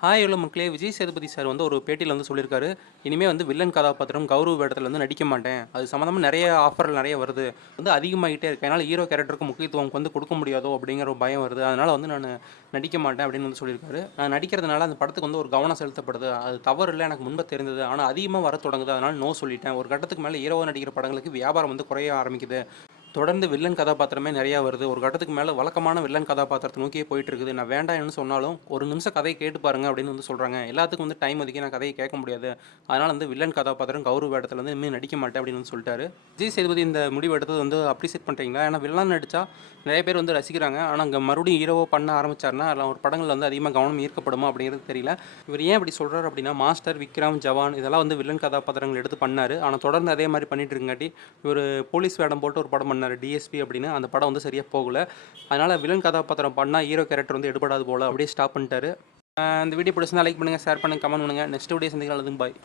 Hi hello மக்களே! Vijay Sethupathi sir வந்து ஒரு பேட்டியில வந்து சொல்லியிருக்காரு. இனிமே வந்து வில்லன் கதாபாத்திரம் கௌரவ் வேடத்தில வந்து நடிக்க மாட்டேன். அது சம்மந்தமா நெறைய ஆஃபர் நெறைய வருது. வந்து அதிகமாகிட்டே இருக்கு. என்னால ஹீரோ கேரக்டருக்கு முக்கியத்துவம் வந்து குடுக்க முடியாதோ! அப்படிங்கிற ஒரு பயம் வருது. அதனால வந்து நானு நடிக்க மாட்டேன் அப்படின்னு வந்து சொல்லியிருக்காரு. நான் நடிக்கிறதுனால அந்த படத்துக்கு வந்து ஒரு கவனம் செலுத்தப்படுது. அது தவறு இல்ல எனக்கு முன்பு தெரிந்தது. ஆனா அதிகமா வரத் தொடங்குது. அதனால நோ சொல்லிட்டேன். ஒரு கட்டத்துக்கு மேல ஹீரோவா நடிக்கிற படங்களுக்கு வியாபாரம் வந்து குறைய ஆரம்பிக்குது. தொடர்ந்து வில்லன் கதாபாத்திரமே நெறையா வருது. ஒரு கட்டத்துக்கு மேல வழக்கமான வில்லன் கதாபாத்திரத்த நோக்கியே போயிட்டுருக்குது. நான் வேண்டாம்ன்னு சொன்னாலும், "ஒரு நிமிஷம் கதைய கேட்டு பாருங்க" அப்படின்னு வந்து சொல்றாங்க. எல்லாத்துக்கும் வந்து டைம் ஒதுக்கி நான் கதைய கேட்க முடியாது. அதனால வந்து வில்லன் கதாபாத்திரம் கௌரவ் வேடத்துல வந்து இனிமே நடிக்க மாட்டேன் அப்படின்னு வந்து சொல்ட்டாரு. விஜய் சேதுபதி இந்த முடிவு எடுத்தது வந்து அப்ரிஷியேட் பண்றீங்களா? ஏன்னா வில்லனா நடிச்சா நெறைய பேர் வந்து ரசிக்கிறாங்க. ஆனா அங்க மறுபடியும் ஹீரோவா பண்ண ஆரம்பிச்சாருன்னா, அதுல ஒரு படங்கள்ல வந்து அதிகமா கவனம் ஈர்க்கப்படுமா அப்படிங்கிறது தெரியல. இவர் ஏன் இப்படி சொல்றாரு அப்படின்னா, மாஸ்டர், விக்ரம், ஜவான் இதெல்லாம் வந்து வில்லன் கதாபாத்திரங்கள் எடுத்து பண்ணாரு. ஆனா தொடர்ந்து அதே மாரி பண்ணிட்டு இருக்கங்காட்டி, இவரு போலீஸ் வேடம் போட்டு ஒரு படம் பண்ணாரு. டிஎஸ்பி அப்படின்னு. அந்த படம் வந்து சரியா போகல. அதனால வில்லன் கதாபாத்திரம் பண்ணா ஹீரோ கேரக்டர் வந்து எடுபடாது போல அப்படியே ஸ்டாப் பண்ணிட்டாரு. இந்த வீடியோ பிடிச்சிருந்தா லைக் பண்ணுங்க, ஷேர் பண்ணுங்க, கமெண்ட் பண்ணுங்க. நெக்ஸ்ட் வீடியோ சந்திக்கலாம். நல்லதுங்க. பாய்.